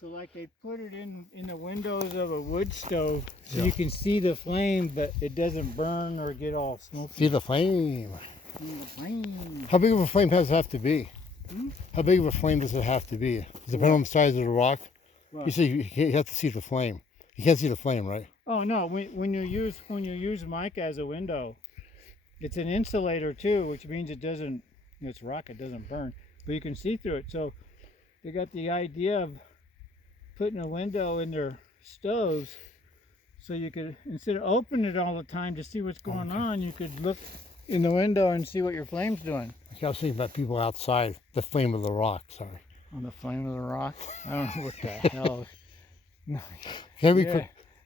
So like they put it in the windows of a wood stove so you can see the flame, but it doesn't burn or get all smoky. See the flame. See the flame. How big of a flame does it have to be? Hmm? How big of a flame does it have to be? Depending on the size of the rock. What? You say you have to see the flame. You can't see the flame, right? Oh no! When you use mica as a window, it's an insulator too, which means it doesn't. It's rock; it doesn't burn, but you can see through it. So they got the idea of putting a window in their stoves, so you could, instead of opening it all the time to see what's going on, you could look in the window and see what your flame's doing. I was thinking about people outside. The flame of the rock. Sorry. On the flame of the rock? I don't know what the hell. No.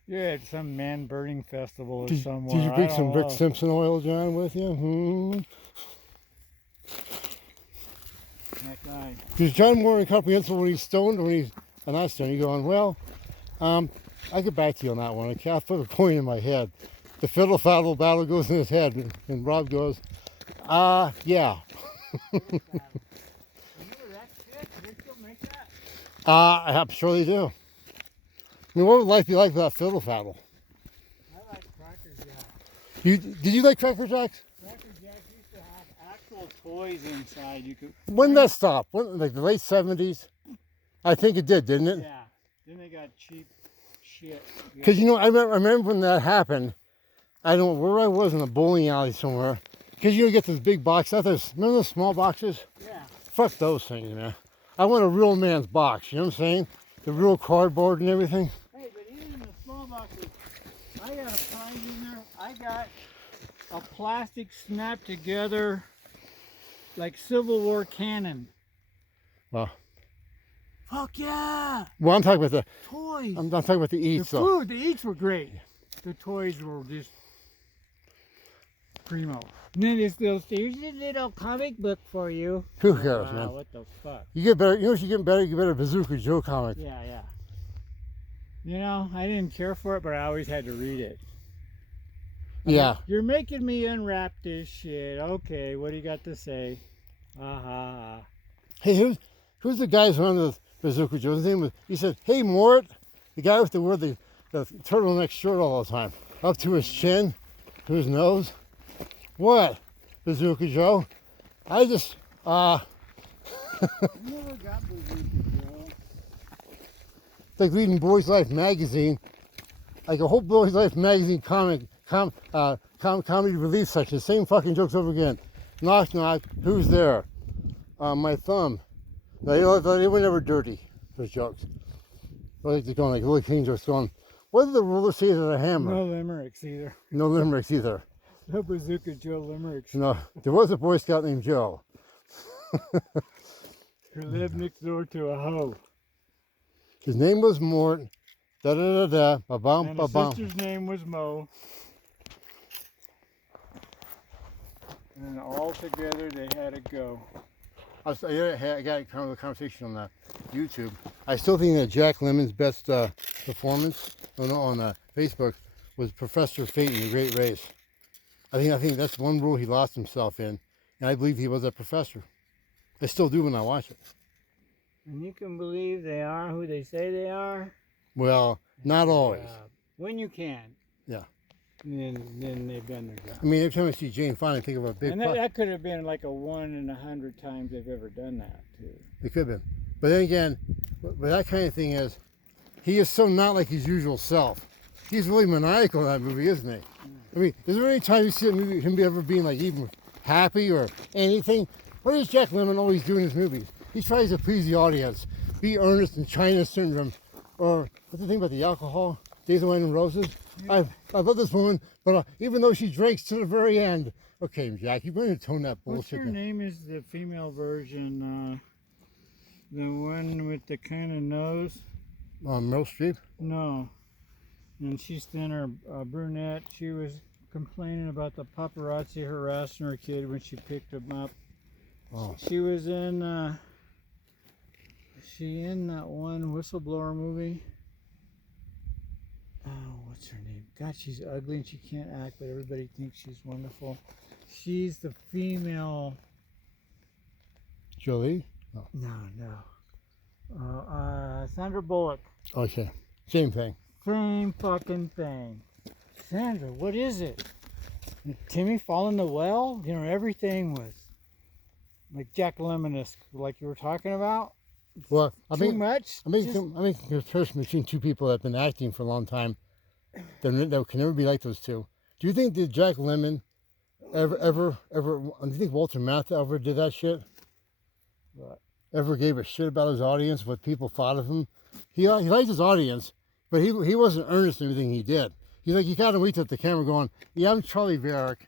You're at some man burning festival or somewhere. Did you bring some Rick know. Simpson oil, John, with you? That guy. Is John more incomprehensible when he's stoned or when he's not stoned? You're going, well, I'll get back to you on that one. Okay, I'll put a coin in my head. The fiddle faddle battle goes in his head, and Rob goes, yeah. Remember that shit? Do they still make that? I'm sure they do. I mean, what would life be like without fiddle faddle? I like Cracker Jack. Did you like Cracker Jacks? Cracker Jack used to have actual toys inside. You could. When did that stop? Like the late 70s? I think it did, didn't it? Yeah. Then they got cheap shit. Because, you know, I remember when that happened. I don't know where I was, in a bowling alley somewhere. Because you get those big boxes. Remember those small boxes? Yeah. Fuck those things, man. I want a real man's box, you know what I'm saying? The real cardboard and everything. Hey, but even in the small boxes, I got a prize in there. I got a plastic snap together, like Civil War cannon. Well, Fuck yeah! well, I'm talking about the Toys. I'm talking about the eats. The food, the eats were great. The toys were just primo. And then here's a little comic book for you. Who cares, Wow, man? what the fuck? You get better. You know what you get better? You get better Bazooka Joe comic. Yeah, yeah. You know, I didn't care for it, but I always had to read it. Yeah. You're making me unwrap this shit. Okay, what do you got to say? Ah. Hey, who's the guy who's on the Bazooka Joe? His name was. He said, "Hey, Mort," the guy with the turtleneck shirt all the time, up to his chin, to his nose. What, Bazooka Joe? I just I never got Bazooka Joe. It's like reading Boys Life magazine, like a whole Boys Life magazine comedy relief section. Same fucking jokes over again. Knock knock. Who's there? My thumb. They were never dirty. Those jokes. Like they're going like Lily King jokes going. What did the ruler say to the hammer? No limericks either. No limericks either. No Bazooka Joe limericks. No, there was a Boy Scout named Joe. Who lived next door to a hoe. His name was Mort. Da da da da. Ba bum And ba his bum. sister's name was Mo. And all together they had to go. I got kind of a conversation on YouTube. I still think that Jack Lemmon's best performance on Facebook was Professor Fate in The Great Race. I think that's one rule he lost himself in, and I believe he was a professor. I still do when I watch it. And you can believe they are who they say they are. Well, not always. When you can. Yeah. And then they've done their job. I mean, every time I see Jane Fonda, I think of a big. And that could have been like a 1 in 100 times they've ever done that too. It could have been, but then again, but that kind of thing is, he is so not like his usual self. He's really maniacal in that movie, isn't he? I mean, is there any time you see that movie him ever being like even happy or anything? What does Jack Lemmon always do in his movies? He tries to please the audience, be earnest in China Syndrome, or what's the thing about the alcohol? Days of Wine and Roses. I love this woman, but even though she drinks to the very end. Okay, Jack, you're going to tone that bullshit. What's her name is the female version? The one with the kind of nose? Meryl Streep? No. And she's thinner, brunette. She was complaining about the paparazzi harassing her kid when she picked him up. Oh. She was in, is she in that one whistleblower movie? Oh, what's her name? God, she's ugly and she can't act, but everybody thinks she's wonderful. She's the female. Jolie? No. Sandra Bullock. Okay, same thing. Same fucking thing. Sandra, what is it? Timmy fall in the well? You know, everything was like Jack Lemmon-esque, like you were talking about. Well, Too much? I mean, a comparison between two people that have been acting for a long time that can never be like those two. Do you think that Jack Lemmon ever, do you think Walter Matthau ever did that shit? What? Ever gave a shit about his audience, what people thought of him? He liked his audience, but he wasn't earnest in everything he did. He's like, you kind of looked at the camera going, yeah, I'm Charlie Varick.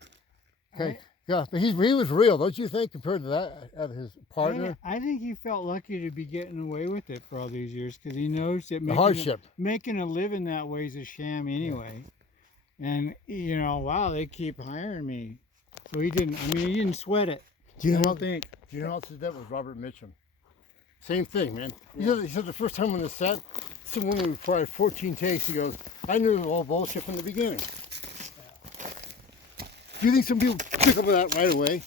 Okay. Yeah, but he was real, don't you think, compared to that, his partner? I think he felt lucky to be getting away with it for all these years because he knows that The hardship. making a living that way is a sham anyway. Yeah. And, you know, wow, they keep hiring me. So he didn't sweat it. Do you know I don't think. Do you know who else did that? Was Robert Mitchum. Same thing, man. Yeah. He said the first time on the set, some woman required 14 takes. He goes, I knew it was all bullshit from the beginning. Do you think some people pick up on that right away?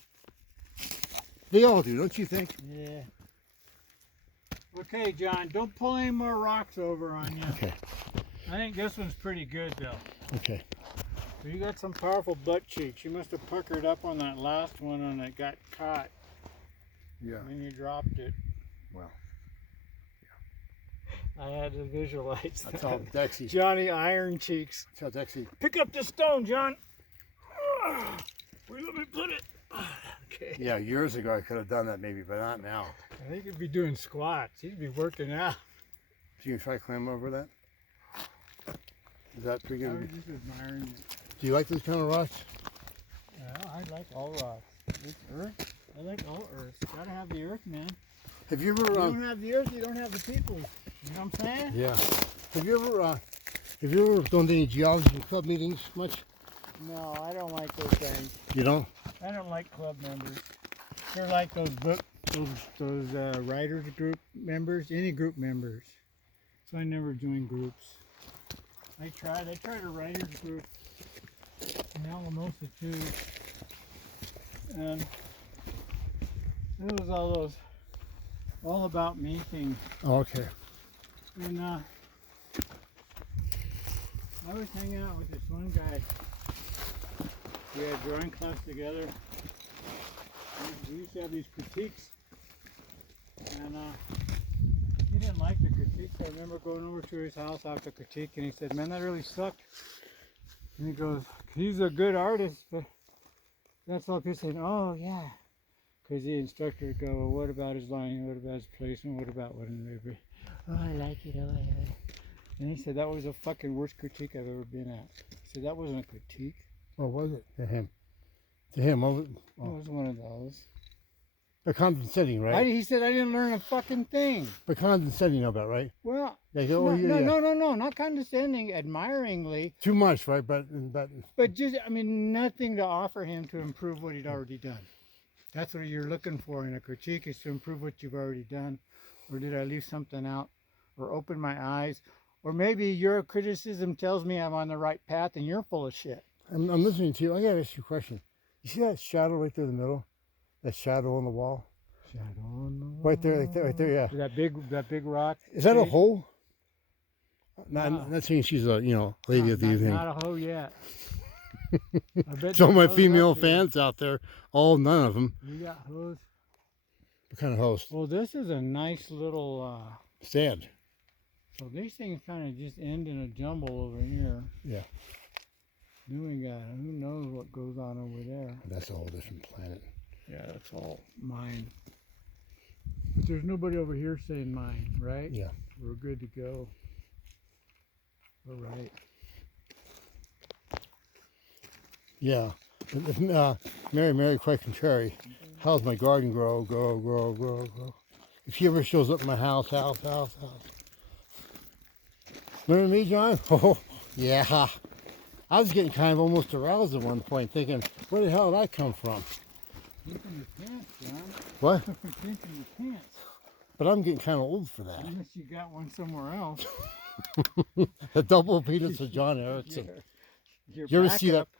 They all do, don't you think? Yeah. Okay, John, don't pull any more rocks over on you. Okay. I think this one's pretty good, though. Okay. So you got some powerful butt cheeks. You must have puckered up on that last one and it got caught. Yeah. And you dropped it. Well. I had to visualize That's all Dexy. Johnny Iron Cheeks. That's all Dexy. Pick up the stone, John. Where let me put it? Okay. Yeah, years ago I could have done that maybe, but not now. I think he'd be doing squats. He'd be working out. So you can try climb over that? Is that pretty I was good? just admiring it. Do you like those kind of rocks? Yeah, I like all rocks. It's earth. I like all earth. Gotta have the earth, man. Have you If you ever? don't have the earth, you don't have the people. You know what I'm saying? Yeah. Have you ever gone to any geology club meetings much? No, I don't like those things. You don't? I don't like club members. They're like those writers group members, any group members. So I never join groups. I tried a writers group in Alamosa too. And it was all about me things. Oh, okay. And I was hanging out with this one guy. We had drawing class together. We used to have these critiques. And he didn't like the critiques. I remember going over to his house after critique and he said, man, that really sucked. And he goes, he's a good artist, but that's all people saying, oh yeah. Because the instructor would go, well, what about his line? What about his placement? What about what in the movie? Oh, I like it. Oh, I like it. And he said, that was the fucking worst critique I've ever been at. He said, that wasn't a critique. What was it? To him. To him. What was it? It was one of those. But condescending, right? He said, I didn't learn a fucking thing. But condescending, you know about, right? Well, Like, oh, yeah. no, not condescending, admiringly. Too much, right? But Just, nothing to offer him to improve what he'd already done. That's what you're looking for in a critique, is to improve what you've already done. Or did I leave something out? Or open my eyes? Or maybe your criticism tells me I'm on the right path and you're full of shit. I'm listening to you. I gotta ask you a question. You see that shadow right there in the middle? That shadow on the wall? Shadow on the wall. Right there, yeah. That big rock. Is that a shape? hole? No. I'm not saying she's a, lady of the evening. Not a hoe yet. I bet So there's my hoes female up here. fans out there, none of them. You got hoes? What kind of host? Well, this is a nice little, Stand. so these things kind of just end in a jumble over here. Yeah. Then we got, who knows what goes on over there. That's a whole different planet. Yeah, that's all mine. But there's nobody over here saying mine, right? Yeah. We're good to go. All right. Yeah. Mary, quite contrary. How's my garden grow? If she ever shows up at my house. Remember me, John? Oh, yeah. I was getting kind of almost aroused at one point, thinking, where the hell did I come from? Pinking your pants, John. What? Pinking your pants. But I'm getting kind of old for that. Unless you got one somewhere else. The double penis of John Erickson. Your You ever see backup. that?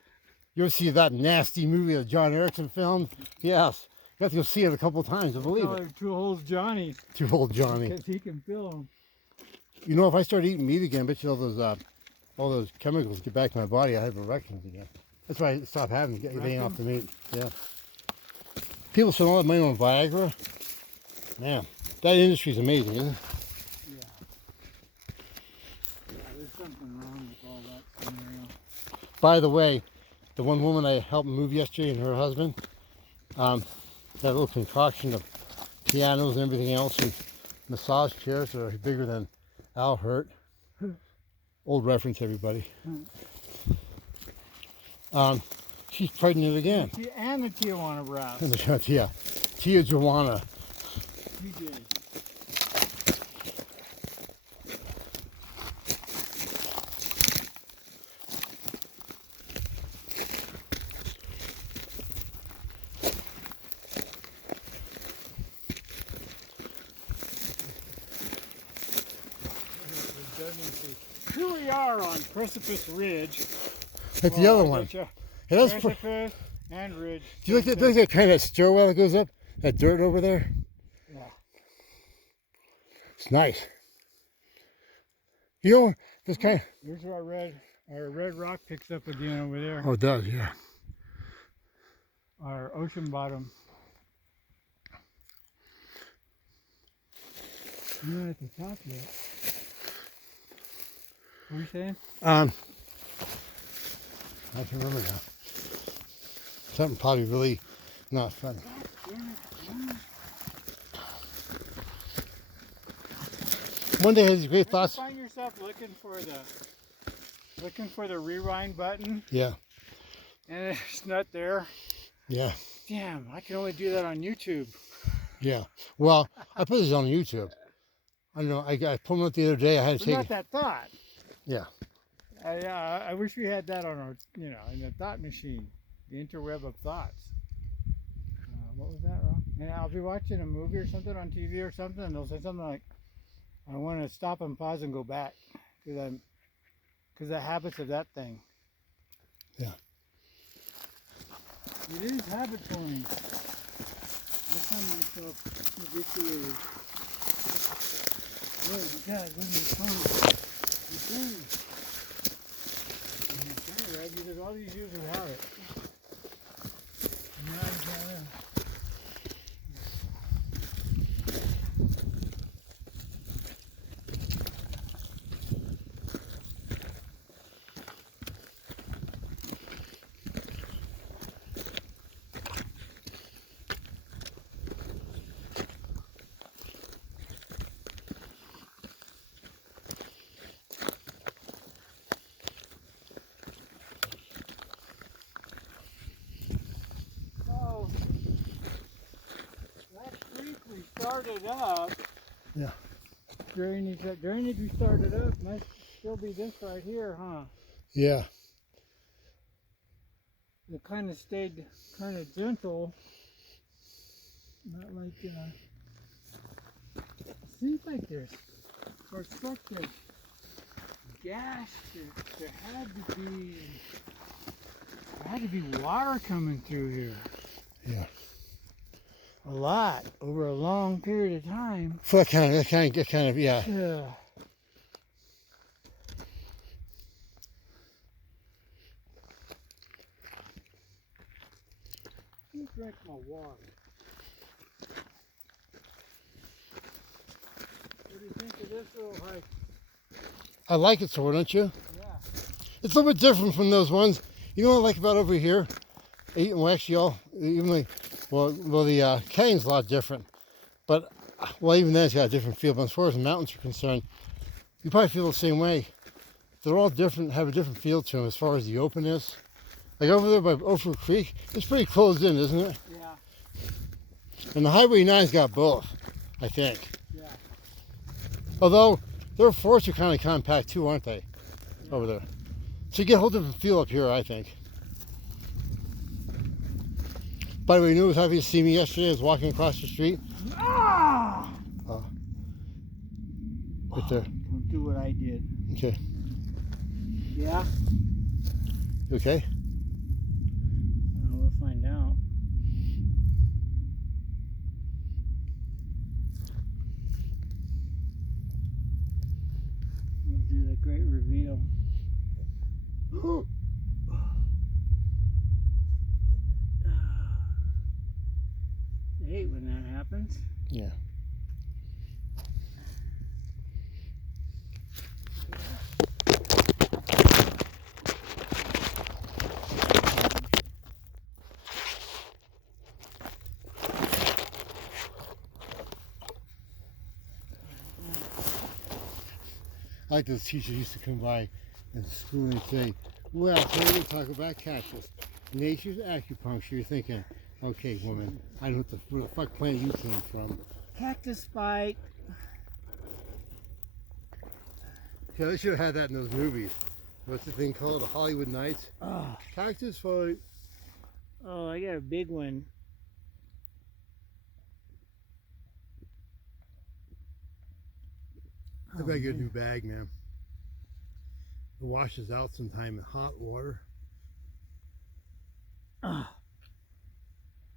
You ever see that nasty movie that John Erickson filmed? Yes. Got to go see it a couple times to believe Oh, it. 2 holes Johnny. 2 old Johnny. Because he can feel them. You know, if I start eating meat again, I bet you all those chemicals get back to my body. I have erections again. That's why I stopped having getting off the meat. Yeah. People spend all that money on Viagra. Man, that industry's amazing, isn't it? Yeah. Yeah, there's something wrong with all that scenario. By the way, the one woman I helped move yesterday and her husband, that little concoction of pianos and everything else and massage chairs that are bigger than Al Hurt. Old reference, everybody. She's pregnant again. And the Tijuana brass. Yeah, Tijuana. TJ. Here we are on Precipice Ridge. Like the other one. Hey, that's Precipice and Ridge. do you like that kind of stairwell that goes up? That dirt over there? Yeah. It's nice. You know, this kind of... Here's where our red rock picks up again over there. Oh, it does, yeah. Our ocean bottom. You're not at the top yet. What are you saying? I can remember now. Something probably really not fun. One day I had these great thoughts. You find yourself looking for the rewind button, Yeah, and it's not there. yeah, Damn, I can only do that on YouTube. yeah. Well, I put this on YouTube. I don't know. I pulled them up the other day. I had to But take not it. that thought. Yeah. I wish we had that on our, in the thought machine, the interweb of thoughts. What was that, Rob? And I'll be watching a movie or something on TV or something, and they'll say something like, "I want to stop and pause and go back," because the habits of that thing. Yeah. It is habit forming. I find myself habituated. Oh my God, where's my phone? My phone. Right, because all these users have it. And now you can't live. Started up. Yeah. Drainage we started up must still be this right here, huh? Yeah. It kind of stayed kind of gentle. Not like, seems like there's, or it's like there's gas, there had to be water coming through here. Yeah. A lot over a long period of time. For that kind of, yeah. Yeah. Let me drink my water. What do you think of this little hike? I like it so, don't you? Yeah. It's a little bit different from those ones. You know what I like about over here? Well, actually, the canyon's a lot different. But, well, even then it's got a different feel. But as far as the mountains are concerned, you probably feel the same way. They're all different, have a different feel to them as far as the openness. Like over there by Ophir Creek, it's pretty closed in, isn't it? Yeah. And the Highway 9's got both, I think. Yeah. Although, their forests are kind of compact too, aren't they? Yeah. Over there. So you get a whole different feel up here, I think. By the way, you knew I was happy to see me yesterday. I was walking across the street. Ah! Right there. Don't do what I did. Okay. Yeah? You okay? We'll find out. great reveal. I hate when that happens. Yeah. I like those teachers used to come by in school and say, well, today we'll talk about cactus. Nature's acupuncture. You're thinking, okay, woman, I don't know where the fuck planet you came from. Cactus fight. Yeah, they should have had that in those movies. What's the thing called? The Hollywood Nights? Oh, Cactus fight. oh, I got a big one. I better get a new bag, man. It washes out sometime in hot water. Oh,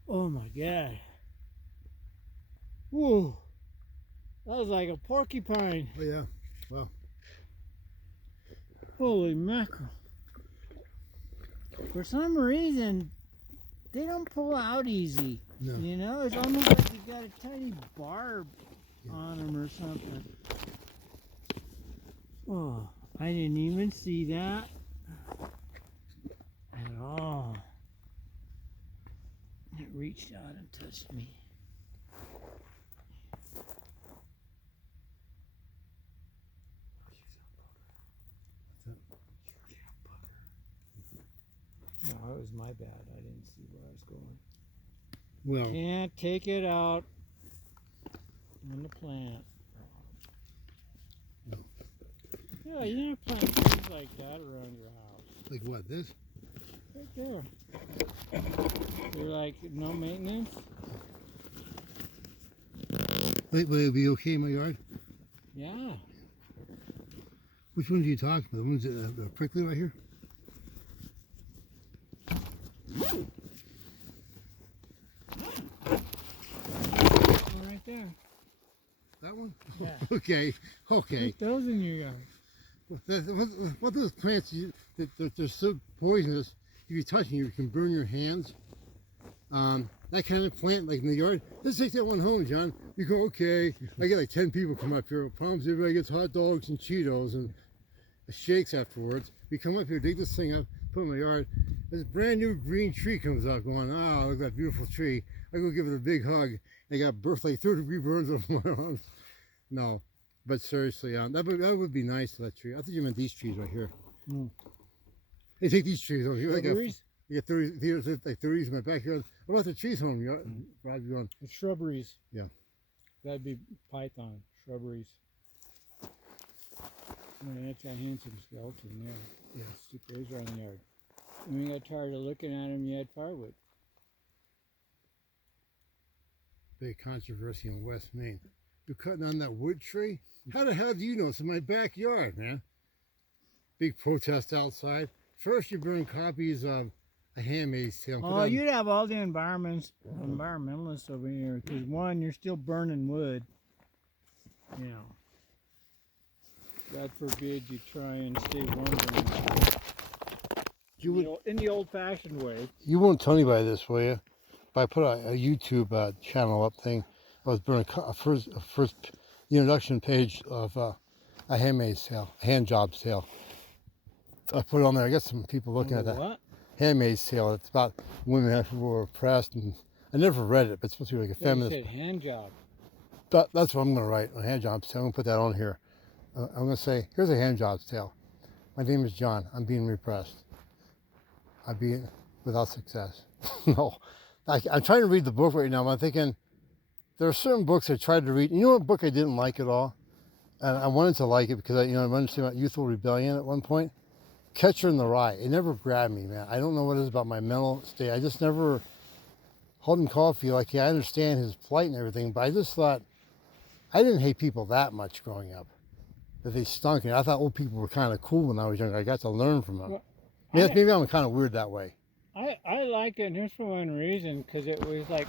oh my God. Whoa. That was like a porcupine. Oh, yeah. Well, Holy mackerel. For some reason, they don't pull out easy. no. You know, it's almost like you got a tiny barb on them or something. Oh, I didn't even see that at all. It reached out and touched me. No, it was my bad. I didn't see where I was going. Well, Can't take it out on the plant. No. Yeah, you need to plant trees like that around your house. like what, this? Right there. They're like no maintenance. Wait, will it be okay in my yard? Yeah. Which ones are you talking about? The ones that are prickly right here? Oh, right there. That one? Yeah. Okay, okay. Keep those in your yard. What those plants, they're so poisonous, if you touch them, you can burn your hands. That kind of plant, like in the yard, let's take that one home, John. You go, okay. I get like 10 people come up here. Problems, everybody gets hot dogs and Cheetos and shakes afterwards. We come up here, dig this thing up, put it in my yard. This brand new green tree comes up going, oh, look at that beautiful tree. I go give it a big hug. I got like 3rd-degree burns on my arms. No, but seriously, that would be nice, that tree. I thought you meant these trees right here. Mm. Hey, take these trees over here. Shrubberies? I got 30, like 30s in my backyard. What about the trees home? Rob, you going? The shrubberies. Yeah. That'd be python. Shrubberies. I mean, that's a handsome skeleton there. Yeah, stick those around the yard. When you got tired of looking at them, you had firewood. Big controversy in West Maine. You're cutting on that wood tree? How the hell do you know it's in my backyard, man? Big protest outside. First, you burn copies of A Handmaid's Tale. Oh, you'd have all the environmentalists over here. Because one, you're still burning wood. You know. God forbid you try and stay warm. In the old-fashioned way. You won't tell anybody this, will you? But I put a YouTube channel up thing. I was burning a first the introduction page of A Handmaid's Tale, a HANDJOBS tale. I put it on there. I got some people looking at that. What? Handmaid's Tale. It's about women who were oppressed, and I never read it, but it's supposed to be like a feminist. You said hand job. That's what I'm going to write. A HANDJOBS tale. I'm going to put that on here. I'm going to say, here's a HANDJOBS tale. My name is John. I'm being repressed. I'm being without success. No, I'm trying to read the book right now. But I'm thinking there are certain books I tried to read. You know what book I didn't like at all, and I wanted to like it because I understand about youthful rebellion at one point. Catcher in the Rye. It never grabbed me, man. I don't know what it is about my mental state. I just never. Holden Caulfield, like, yeah, I understand his plight and everything, but I just thought I didn't hate people that much growing up. That they stunk, and I thought old people were kind of cool when I was younger. I got to learn from them. Well, maybe I'm kind of weird that way. I like it, and here's for one reason, because it was like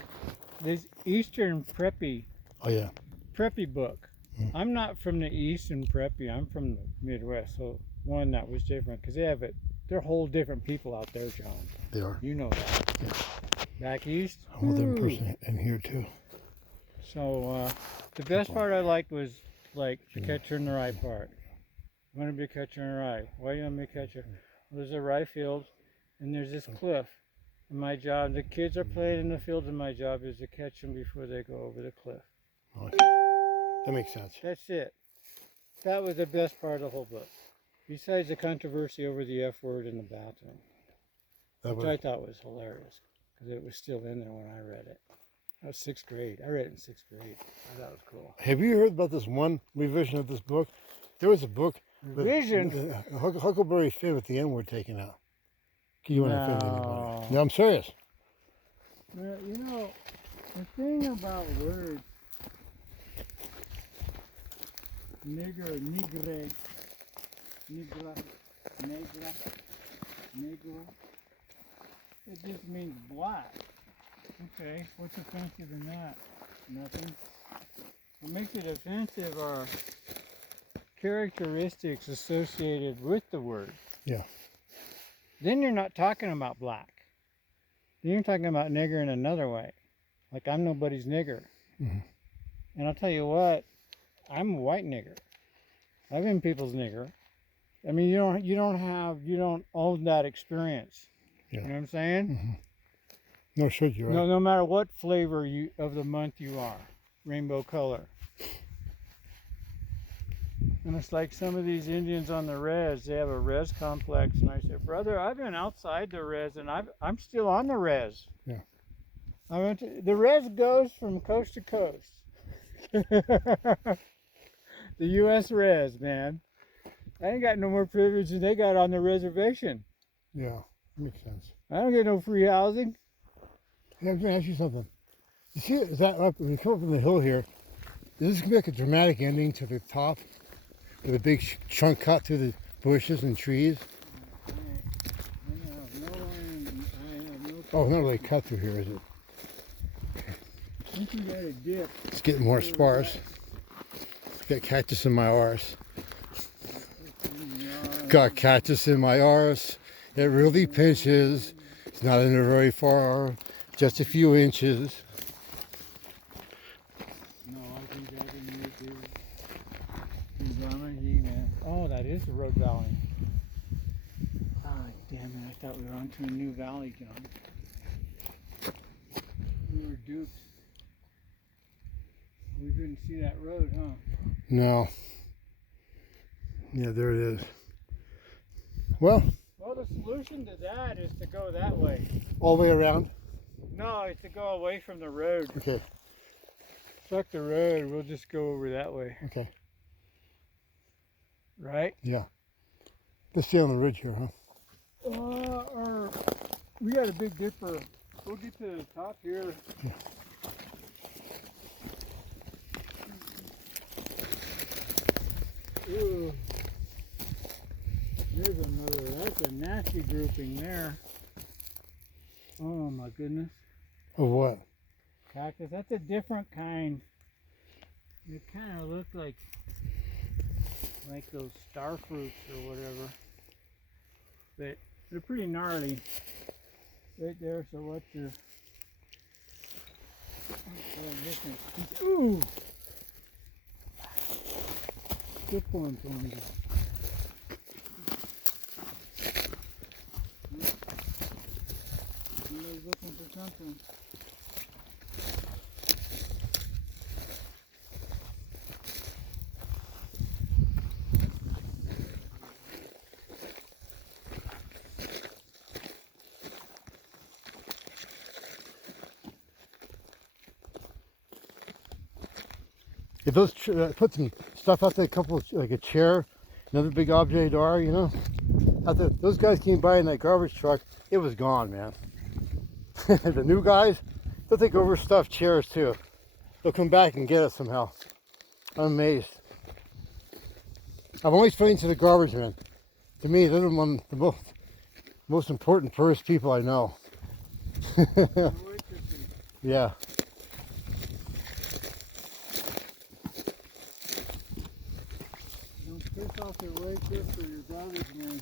this Eastern preppy. Oh yeah. Preppy book. I'm not from the East and preppy. I'm from the Midwest. So one that was different because they have it. They're whole different people out there, John. They are. You know that. Yeah. Back east. I'm with them person in here too. So the best part I liked was like the catcher in the rye part. I want to be a catcher in the rye. Why do you want to be a catcher? Well, there's a rye field, and there's this cliff. And my job, the kids are playing in the fields, and my job is to catch them before they go over the cliff. Okay. That makes sense. That's it. That was the best part of the whole book. Besides the controversy over the F word in the bathroom, which I thought was hilarious because it was still in there when I read it. That was 6th grade. I read it in 6th grade. I thought it was cool. Have you heard about this one revision of this book? There was a book. Revision? Huckleberry Finn with the N word taken out. You want to offend anybody? No. No, I'm serious. Well, you know, the thing about words, nigger, nigre, nigra, negra, negro, it just means black. Okay, what's offensive in that? Nothing. What makes it offensive are characteristics associated with the word. Yeah. Then you're not talking about black. Then you're talking about nigger in another way. Like I'm nobody's nigger. Mm-hmm. And I'll tell you what, I'm a white nigger. I've been people's nigger. I mean, you don't own that experience. Yeah. You know what I'm saying? Mm-hmm. No, should you? Right? No matter what flavor of the month you are, rainbow color. And it's like some of these Indians on the res, they have a res complex. And I said, brother, I've been outside the res and I'm still on the res. Yeah. The res goes from coast to coast. The U.S. res, man. I ain't got no more privilege than they got on the reservation. Yeah, makes sense. I don't get no free housing. Hey, I'm going to ask you something. You see, is that up, when you come up from the hill here, is this going to be like a dramatic ending to the top? With a big chunk cut through the bushes and trees? Oh, not really cut through here, is it? I think you got a dip. It's getting more sparse. Got cactus in my arse. Got cactus in my arse. It really pinches. It's not in there very far, just a few inches. No, I think that in here too. Oh, that is the road valley. Ah, damn it, I thought we were onto a new valley, John. We were duped. We couldn't see that road, huh? No. Yeah, there it is. Well, the solution to that is to go that way. All the way around? No, it's to go away from the road. Okay. Fuck the road, we'll just go over that way. Okay. Right? Yeah. Let's stay on the ridge here, huh? We got a big dipper. We'll get to the top here. Yeah. Ooh. There's another, that's a nasty grouping there. Oh my goodness. Of what? Cactus, that's a different kind. It kind of looks like those star fruits or whatever. But they're pretty gnarly. Right there, so what's your... Ooh! Good one, Tony. Somebody's looking for something. If those put some stuff out there, a couple like a chair, another big objet d'art, you know. After those guys came by in that garbage truck, it was gone, man. The new guys, they'll take overstuffed chairs too. They'll come back and get us somehow. I'm amazed. I'm always fighting to the garbage men. To me, they're the most important first people I know. Yeah. have to wait this for your garbage man.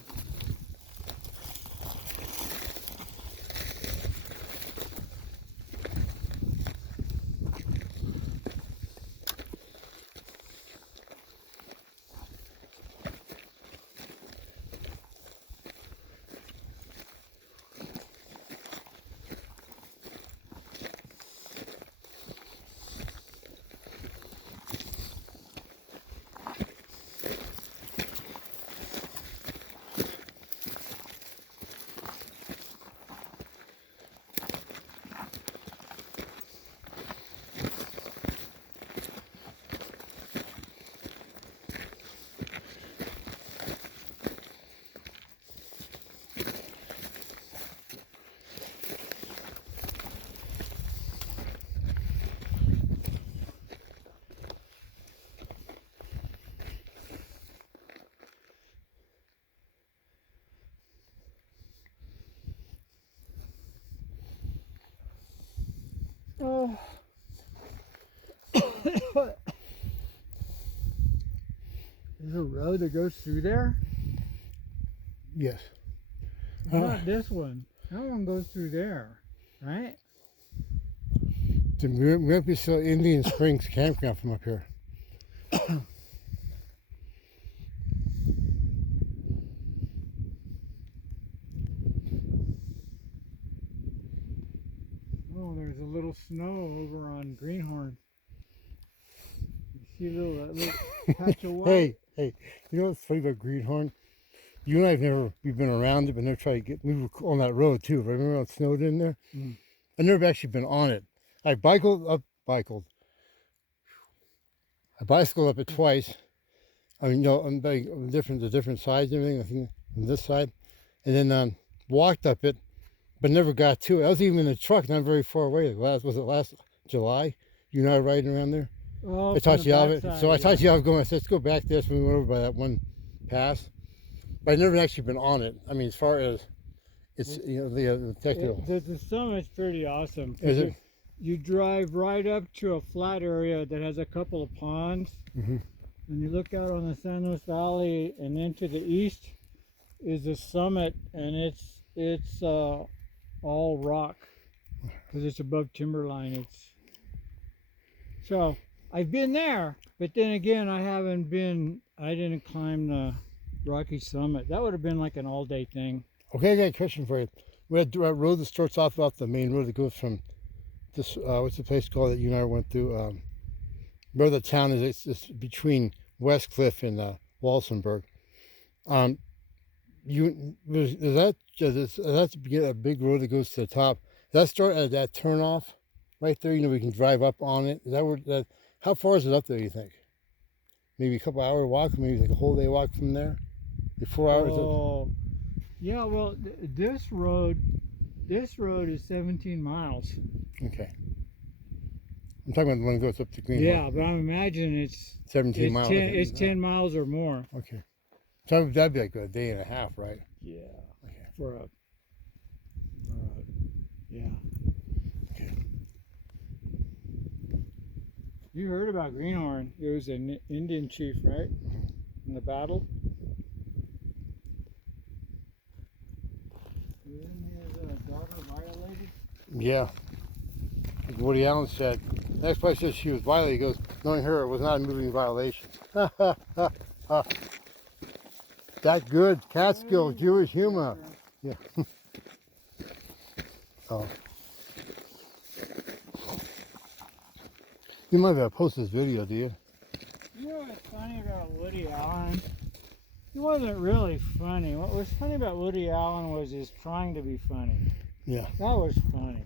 Oh. There's a road that goes through there? Yes. Not this one. That one goes through there, right? The Memphis Indian Springs campground from up here. Oh, there's a little snow over on Greenhorn. You see a little patch of white? Hey, you know what's funny about Greenhorn? You and I we've been around it, but never tried to we were on that road too. Remember how it snowed in there? Mm. I've never actually been on it. I bicycled up it twice. I mean, on the different sides and everything. I think on this side, and then walked up it, but never got to it. I was even in the truck, not very far away. Was it last July? You and I were riding around there. Oh, I taught you of it. backside, So I yeah. taught you I was going. I said, let's go back there. So we went over by that one pass. But I've never actually been on it. I mean, as far as it's, the technical. The summit's pretty awesome. Is it? You drive right up to a flat area that has a couple of ponds, Mhm. and you look out on the San Luis Valley, and then to the east is the summit, and it's all rock because it's above timberline. So I've been there, but then again, I didn't climb the Rocky Summit. That would have been like an all-day thing. Okay, I got a question for you. We had a road that starts off the main road that goes from this, what's the place called that you and I went through? Where the town is, it's between West Cliff and Walsenburg. Is that a big road that goes to the top? Does that start at that turnoff right there? We can drive up on it. Is that where how far is it up there, you think? Maybe a couple hour walk, maybe like a whole day walk from there? 4 hours? Oh, yeah. Well, this road is 17 miles. Okay. I'm talking about the one that goes up to Green. Yeah, but I'm imagining it's 17 miles. It's 10 miles or more. Okay. So that'd be like a day and a half, right? Yeah. Okay. Yeah. Okay. You heard about Greenhorn? It was an Indian chief, right? In the battle. Isn't his daughter violated? Yeah. Like Woody Allen said. The next place says she was violated. He goes, knowing her, it was not a moving violation. That good. Catskill, Jewish humor. Yeah. Oh. You might have posted this video, do you? You know what's funny about Woody Allen? He wasn't really funny. What was funny about Woody Allen was his trying to be funny. Yeah. That was funny.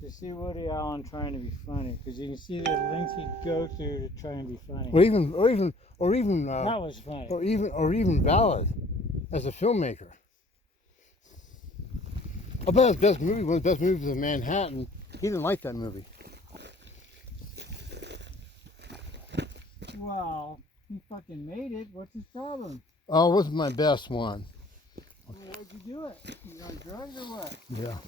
To see Woody Allen trying to be funny, because you can see the lengths he'd go through to try and be funny. Or even That was funny. or even valid as a filmmaker. I bet his best movie, one of the best movies was Manhattan. He didn't like that movie. Well, he fucking made it. What's his problem? Oh, it wasn't my best one. Well, why'd you do it? You on drugs or what? Yeah.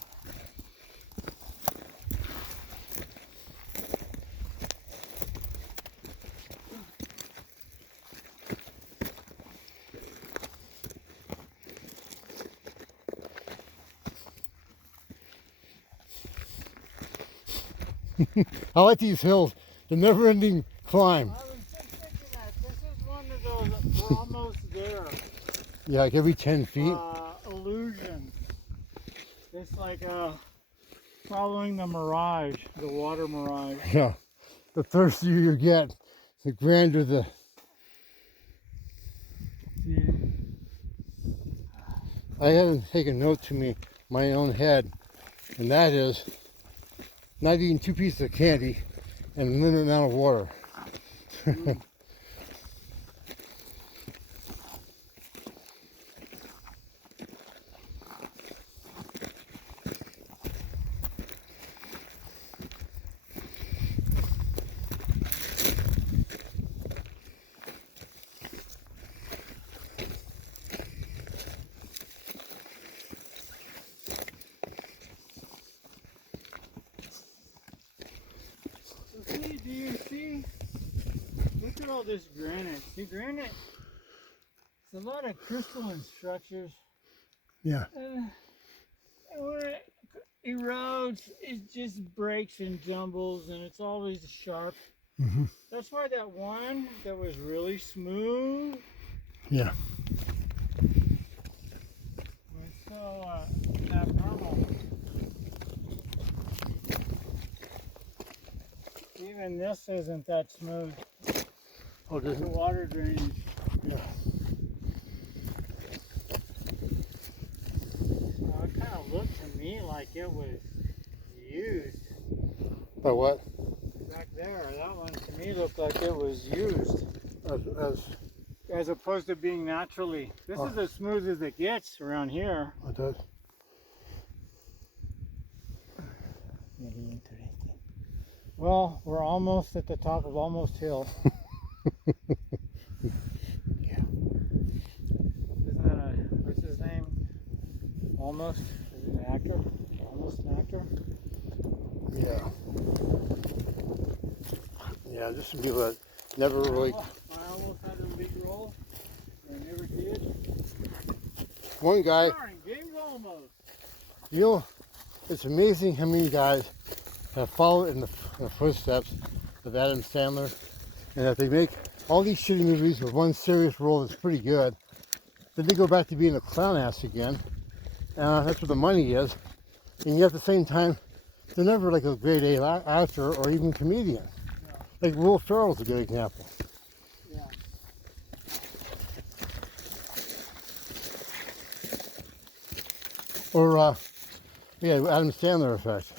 I like these hills. The never-ending climb. I was just thinking that this is one of those, we're almost there. Yeah, like every 10 feet. Illusion. It's like following the mirage, the water mirage. Yeah. The thirstier you get, the grander the... Yeah. I had to take a note to me, my own head, and that is not eating 2 pieces of candy and a limited amount of water. So see, do you see? Look at all this granite. See, granite, it's a lot of crystalline structures. Yeah. And when it erodes, it just breaks and jumbles, and it's always sharp. Mm-hmm. That's why that one that was really smooth Yeah. was so abnormal. Even this isn't that smooth. Oh, The doesn't... water drainage. Yeah. So it kind of looked to me like it was used. By what? Back there, that one to me looked like it was used. As opposed to being naturally. This is as smooth as it gets around here. It does. Very interesting. Well, we're almost at the top of Almost Hill. Yeah. Isn't that a, what's his name? Almost? Is he an actor? Almost an actor? Yeah. Yeah, just some people that never really... I almost had a lead role. I never did. One guy, Starring James Almost. you know, it's amazing how many guys have followed in the footsteps of Adam Sandler, and that they make all these shitty movies with one serious role that's pretty good. Then they go back to being a clown ass again. That's where the money is. And yet at the same time, they're never like a grade A actor or even comedian. No. Like Will Ferrell's a good example. Yeah. Or, yeah, Adam Sandler effect.